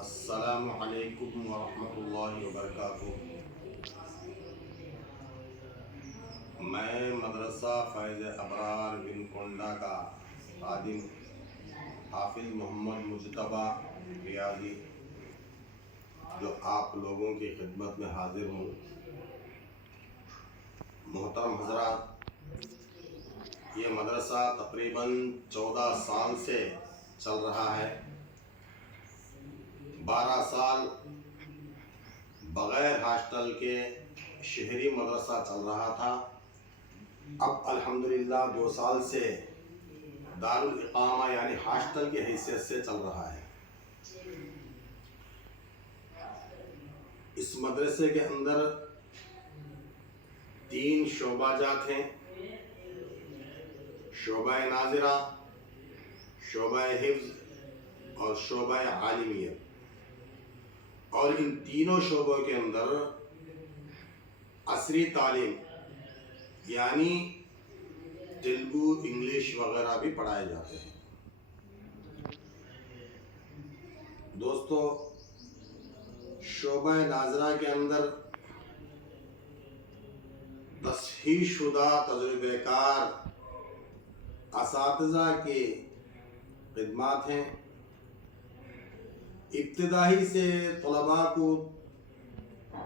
السلام علیکم ورحمۃ اللہ وبرکاتہ۔ میں مدرسہ فیض ابرار بن کنڈا کا خادم حافظ محمد مجتبیٰ ریاضی جو آپ لوگوں کی خدمت میں حاضر ہوں۔ محترم حضرات، یہ مدرسہ تقریباً 14 سال سے چل رہا ہے۔ 12 سال بغیر ہاسٹل کے شہری مدرسہ چل رہا تھا۔ اب الحمدللہ 2 سال سے دارالاقامہ یعنی ہاسٹل کی حیثیت سے چل رہا ہے۔ اس مدرسے کے اندر 3 شعبہ جات ہیں: شعبہ ناظرہ، شعبہ حفظ اور شعبہ عالمیت۔ اور ان تینوں شعبوں کے اندر عصری تعلیم یعنی تیلگو، انگلش وغیرہ بھی پڑھائے جاتے ہیں۔ دوستو، شعبہ ناظرہ کے اندر تصحیح شدہ تجربہ کار اساتذہ کی خدمات ہیں۔ ابتدائی سے طلباء کو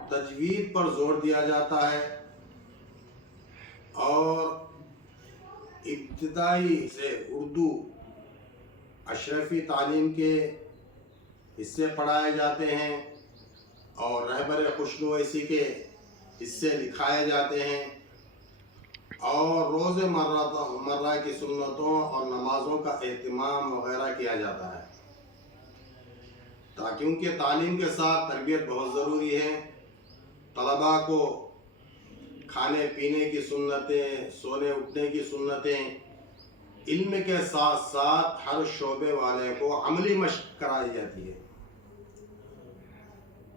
تجوید پر زور دیا جاتا ہے اور ابتدائی سے اردو اشرفی تعلیم کے حصے پڑھائے جاتے ہیں اور رہبر خوشنویسی کے حصے لکھائے جاتے ہیں اور روز مرہ کی سنتوں اور نمازوں کا اہتمام وغیرہ کیا جاتا ہے، تاکہ ان کے تعلیم کے ساتھ تربیت بہت ضروری ہے۔ طلباء کو کھانے پینے کی سنتیں، سونے اٹھنے کی سنتیں، علم کے ساتھ ساتھ ہر شعبے والے کو عملی مشق کرائی جاتی ہے۔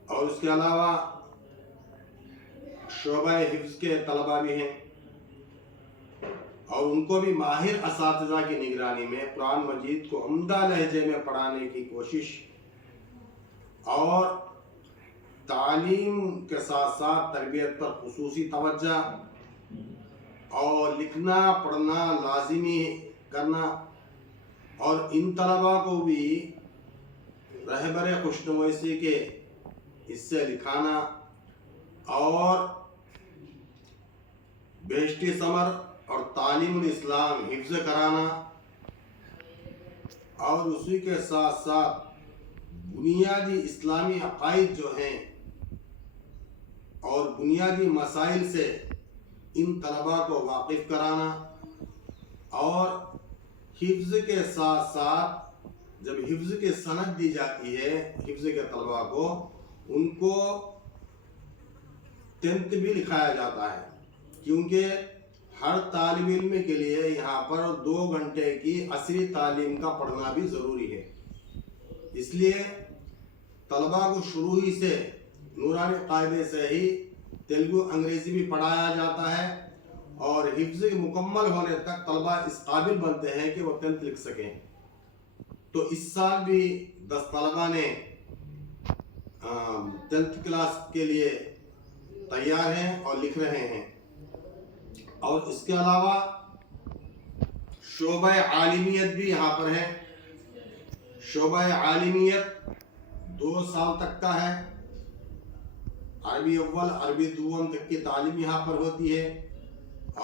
اور اس کے علاوہ شعبہ حفظ کے طلباء بھی ہیں اور ان کو بھی ماہر اساتذہ کی نگرانی میں قرآن مجید کو عمدہ لہجے میں پڑھانے کی کوشش اور تعلیم کے ساتھ ساتھ تربیت پر خصوصی توجہ اور لکھنا پڑھنا لازمی کرنا اور ان طلباء کو بھی رہبر خوشنویسی کے حصے لکھانا اور بہشتی ثمر اور تعلیم الاسلام حفظ کرانا اور اسی کے ساتھ ساتھ بنیادی اسلامی عقائد جو ہیں اور بنیادی مسائل سے ان طلباء کو واقف کرانا اور حفظ کے ساتھ ساتھ جب حفظ کی سند دی جاتی ہے حفظ کے طلباء کو، ان کو 10th بھی لکھایا جاتا ہے، کیونکہ ہر طالب علم کے لیے یہاں پر 2 گھنٹے کی عصری تعلیم کا پڑھنا بھی ضروری ہے۔ اس لیے طلباء کو شروع ہی سے نورانی قاعدے سے ہی تیلگو انگریزی بھی پڑھایا جاتا ہے اور حفظ مکمل ہونے تک طلباء اس قابل بنتے ہیں کہ وہ 10th لکھ سکیں۔ تو اس سال بھی 10 طلباء نے 10th کلاس کے لیے تیار ہیں اور لکھ رہے ہیں۔ اور اس کے علاوہ شعبہ عالمیت بھی یہاں پر ہے۔ شعبہ عالمیت 2 سال تک کا ہے۔ عربی اول عربی دوم تک کی تعلیم یہاں پر ہوتی ہے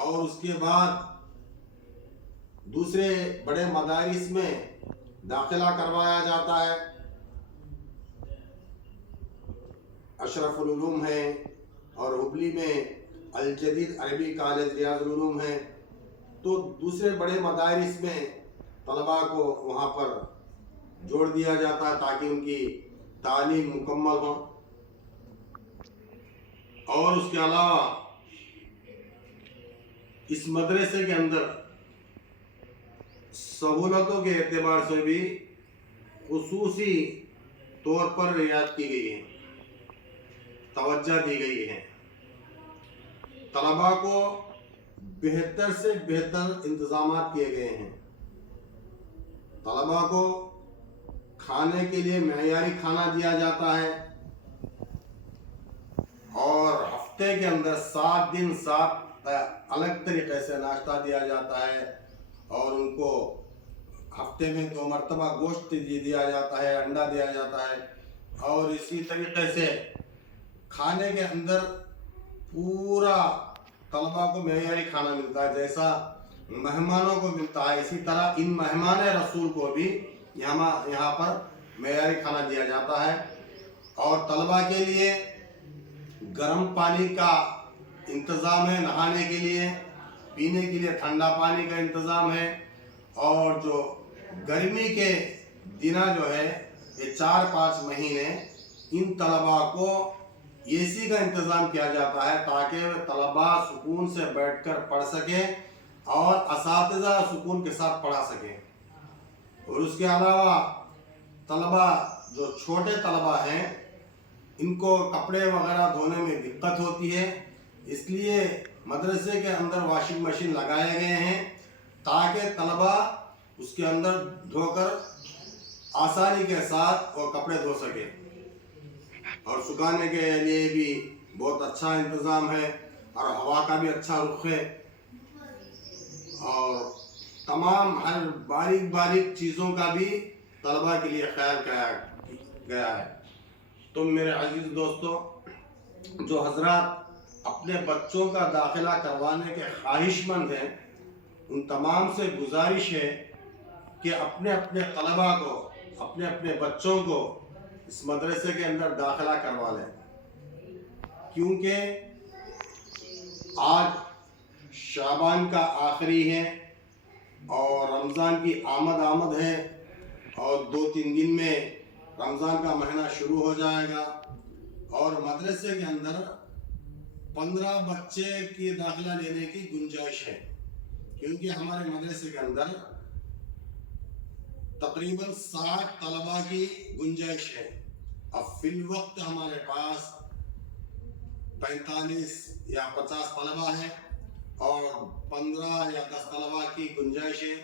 اور اس کے بعد دوسرے بڑے مدارس میں داخلہ کروایا جاتا ہے۔ اشرف العلوم ہے اور ہبلی میں الجدید عربی کالج ریاض العلوم ہے۔ تو دوسرے بڑے مدارس میں طلباء کو وہاں پر جوڑ دیا جاتا ہے تاکہ ان کی تعلیم مکمل ہو۔ اور اس کے علاوہ اس مدرسے کے اندر سہولتوں کے اعتبار سے بھی خصوصی طور پر رعایت کی گئی ہے، توجہ دی گئی ہے۔ طلباء کو بہتر سے بہتر انتظامات کیے گئے ہیں۔ طلباء کو کھانے کے لیے معیاری کھانا دیا جاتا ہے، اور ہفتے کے اندر 7 دن 7 الگ طریقے سے ناشتہ دیا جاتا ہے، اور ان کو ہفتے میں 2 مرتبہ گوشت دیا جاتا ہے، انڈا دیا جاتا ہے، اور اسی طریقے سے کھانے کے اندر پورا طلبہ کو معیاری کھانا ملتا ہے، جیسا مہمانوں کو ملتا ہے اسی طرح ان مہمان رسول کو بھی یہاں پر معیاری کھانا دیا جاتا ہے۔ اور طلبہ کے لیے گرم پانی کا انتظام ہے، نہانے کے لیے، پینے کے لیے ٹھنڈا پانی کا انتظام ہے، اور جو گرمی کے دنہ جو ہے یہ 4-5 مہینے ان طلبہ کو اے سی کا انتظام کیا جاتا ہے تاکہ طلبہ سکون سے بیٹھ کر پڑھ سکیں اور اساتذہ سکون کے ساتھ پڑھا سکیں۔ اور اس کے علاوہ طلبہ جو چھوٹے طلبہ ہیں ان کو کپڑے وغیرہ دھونے میں دقت ہوتی ہے، اس لیے مدرسے کے اندر واشنگ مشین لگائے گئے ہیں تاکہ طلبہ اس کے اندر دھو کر آسانی کے ساتھ وہ کپڑے دھو سکیں، اور سکھانے کے لیے بھی بہت اچھا انتظام ہے، اور ہوا کا بھی اچھا رخ ہے، اور تمام ہر باریک چیزوں کا بھی طلبہ کے لیے خیال کیا گیا ہے۔ تو میرے عزیز دوستو، جو حضرات اپنے بچوں کا داخلہ کروانے کے خواہش مند ہیں ان تمام سے گزارش ہے کہ اپنے طلبہ کو، اپنے بچوں کو اس مدرسے کے اندر داخلہ کروا لیں، کیونکہ آج شعبان کا آخری ہے اور رمضان کی آمد ہے، اور 2-3 دن میں رمضان کا مہینہ شروع ہو جائے گا، اور مدرسے کے اندر 15 بچے کی داخلہ لینے کی گنجائش ہے، کیونکہ ہمارے مدرسے کے اندر تقریباً 60 طلبہ کی گنجائش ہے۔ اب فی الوقت ہمارے پاس 45 یا 50 طلبہ ہیں اور 15 یا 10 طلبہ کی گنجائش ہے،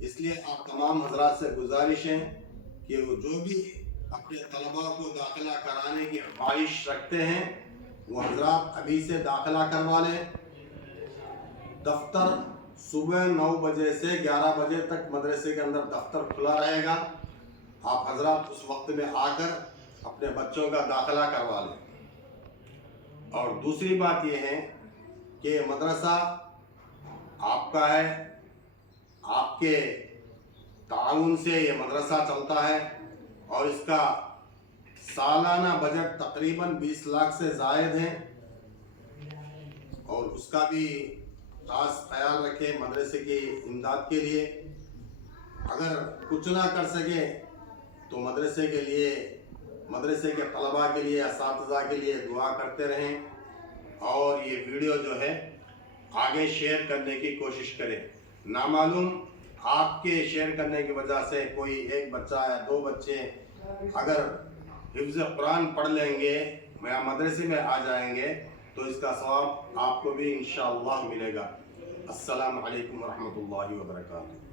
اس لیے آپ تمام حضرات سے گزارش ہے کہ وہ جو بھی اپنے طلبہ کو داخلہ کرانے کی خواہش رکھتے ہیں وہ حضرات ابھی سے داخلہ کروا لیں۔ دفتر صبح 9 بجے سے 11 بجے تک مدرسے کے اندر دفتر کھلا رہے گا، آپ حضرات اس وقت میں آ کر اپنے بچوں کا داخلہ کروا لیں۔ اور دوسری بات یہ ہے کہ مدرسہ آپ کا ہے، آپ کے تعاون سے یہ مدرسہ چلتا ہے، اور اس کا سالانہ بجٹ تقریباً 20 لاکھ سے زائد ہے، اور اس کا بھی خاص خیال رکھیں مدرسے کی امداد کے لیے۔ اگر کچھ نہ کر سکے تو مدرسے کے لیے، مدرسے کے طلباء کے لیے، اساتذہ کے لیے دعا کرتے رہیں، اور یہ ویڈیو جو ہے آگے شیئر کرنے کی کوشش کریں۔ نامعلوم آپ کے شیئر کرنے کی وجہ سے کوئی 1 بچہ یا 2 بچے اگر حفظ قرآن پڑھ لیں گے یا مدرسے میں آ جائیں گے تو اس کا ثواب آپ کو بھی انشاءاللہ ملے گا۔ السلام علیکم ورحمۃ اللہ وبرکاتہ۔